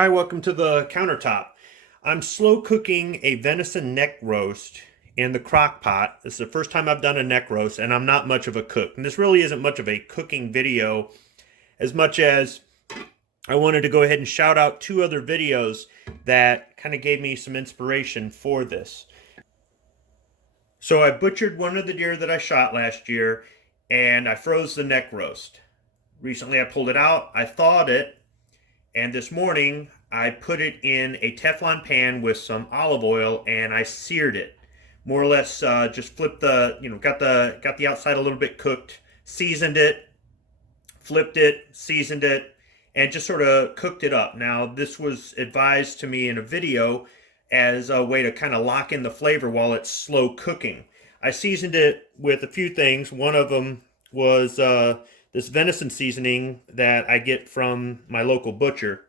Hi, welcome to the countertop. I'm slow cooking a venison neck roast in the crock pot. This is the first time I've done a neck roast, and I'm not much of a cook. And this really isn't much of a cooking video as much as I wanted to go ahead and shout out two other videos that kind of gave me some inspiration for this. So I butchered one of the deer that I shot last year, and I froze the neck roast. Recently I pulled it out, I thawed it, and this morning I put it in a Teflon pan with some olive oil and I seared it. More or less just flipped got the outside a little bit cooked, seasoned it, flipped it, seasoned it, and just sort of cooked it up. Now, this was advised to me in a video as a way to kind of lock in the flavor while it's slow cooking. I seasoned it with a few things. One of them was this venison seasoning that I get from my local butcher.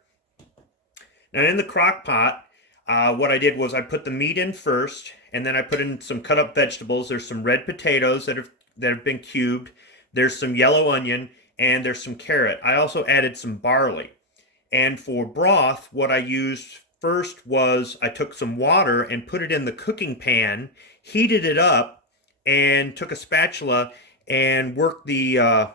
Now in the crock pot, what I did was I put the meat in first, and then I put in some cut up vegetables. There's some red potatoes that have been cubed. There's some yellow onion, and there's some carrot. I also added some barley. And for broth, what I used first was I took some water and put it in the cooking pan, heated it up, and took a spatula and worked the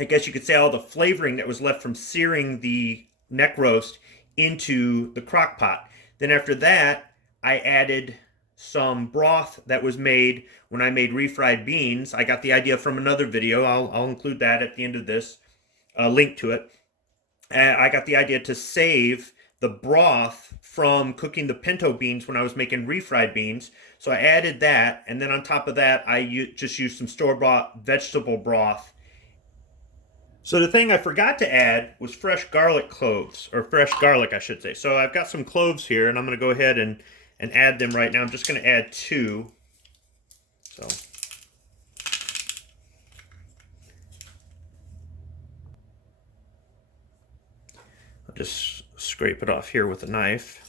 I guess you could say all the flavoring that was left from searing the neck roast into the crock pot. Then after that, I added some broth that was made when I made refried beans. I got the idea from another video. I'll include that at the end of this, link to it. I got the idea to save the broth from cooking the pinto beans when I was making refried beans. So I added that, and then on top of that, I just used some store-bought vegetable broth. So the thing I forgot to add was fresh garlic cloves, or fresh garlic, I should say. So I've got some cloves here, and I'm going to go ahead and add them right now. I'm just going to add two. So I'll just scrape it off here with a knife.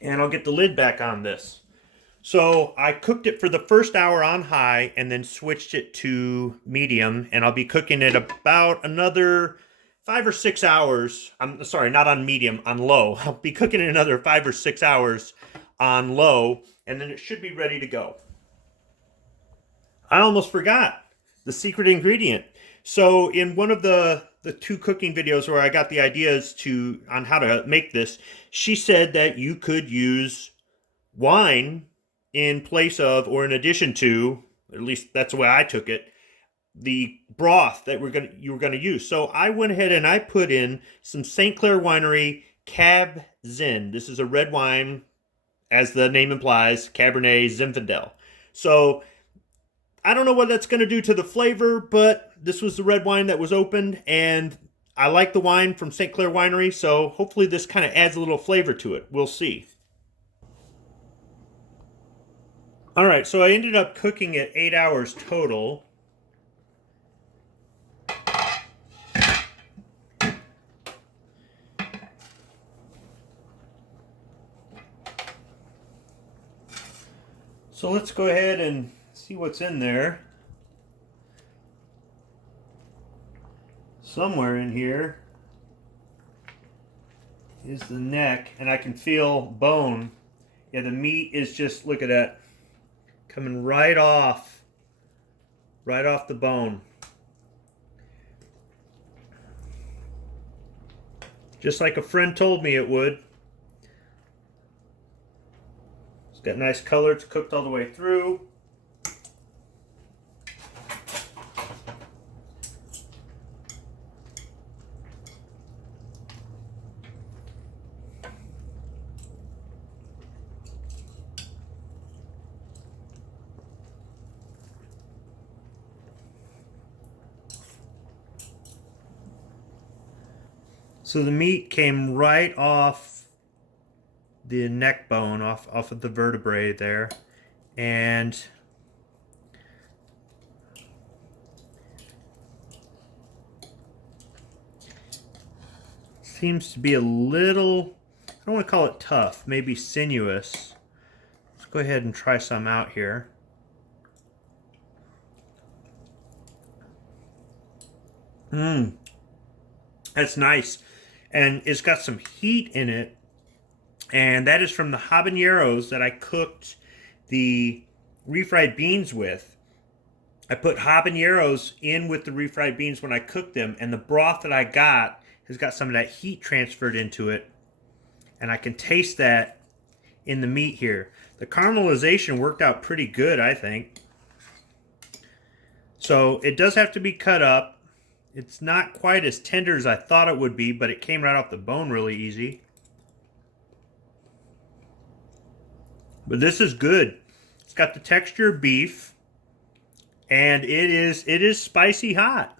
And I'll get the lid back on this. So I cooked it for the first hour on high and then switched it to medium, and I'll be cooking it about another 5 or 6 hours. I'm sorry, not on medium, on low. I'll be cooking it another 5 or 6 hours on low, and then it should be ready to go. I almost forgot the secret ingredient. So in one of the two cooking videos where I got the ideas on how to make this, she said that you could use wine in place of, or in addition to, at least that's the way I took it, the broth that you were gonna use. So I went ahead and I put in some St. Clair Winery Cab Zin. This is a red wine, as the name implies, Cabernet Zinfandel. So I don't know what that's going to do to the flavor, but this was the red wine that was opened, and I like the wine from St. Clair Winery, so hopefully this kind of adds a little flavor to it. We'll see. All right, so I ended up cooking it 8 hours total. So let's go ahead and see what's in there. Somewhere in here is the neck, and I can feel bone. Yeah, the meat is just, look at that, coming right off the bone. Just like a friend told me it would. It's got nice color, it's cooked all the way through. So the meat came right off the neck bone, off of the vertebrae there, and seems to be a little, I don't want to call it tough, maybe sinuous. Let's go ahead and try some out here. That's nice. And it's got some heat in it. And that is from the habaneros that I cooked the refried beans with. I put habaneros in with the refried beans when I cooked them, and the broth that I got has got some of that heat transferred into it. And I can taste that in the meat here. The caramelization worked out pretty good, I think. So it does have to be cut up. It's not quite as tender as I thought it would be, but it came right off the bone really easy. But this is good. It's got the texture of beef, and it is spicy hot.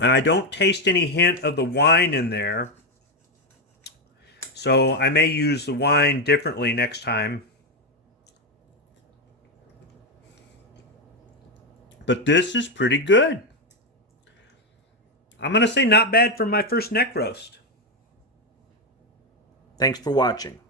And I don't taste any hint of the wine in there. So I may use the wine differently next time. But this is pretty good. I'm going to say not bad for my first neck roast. Thanks for watching.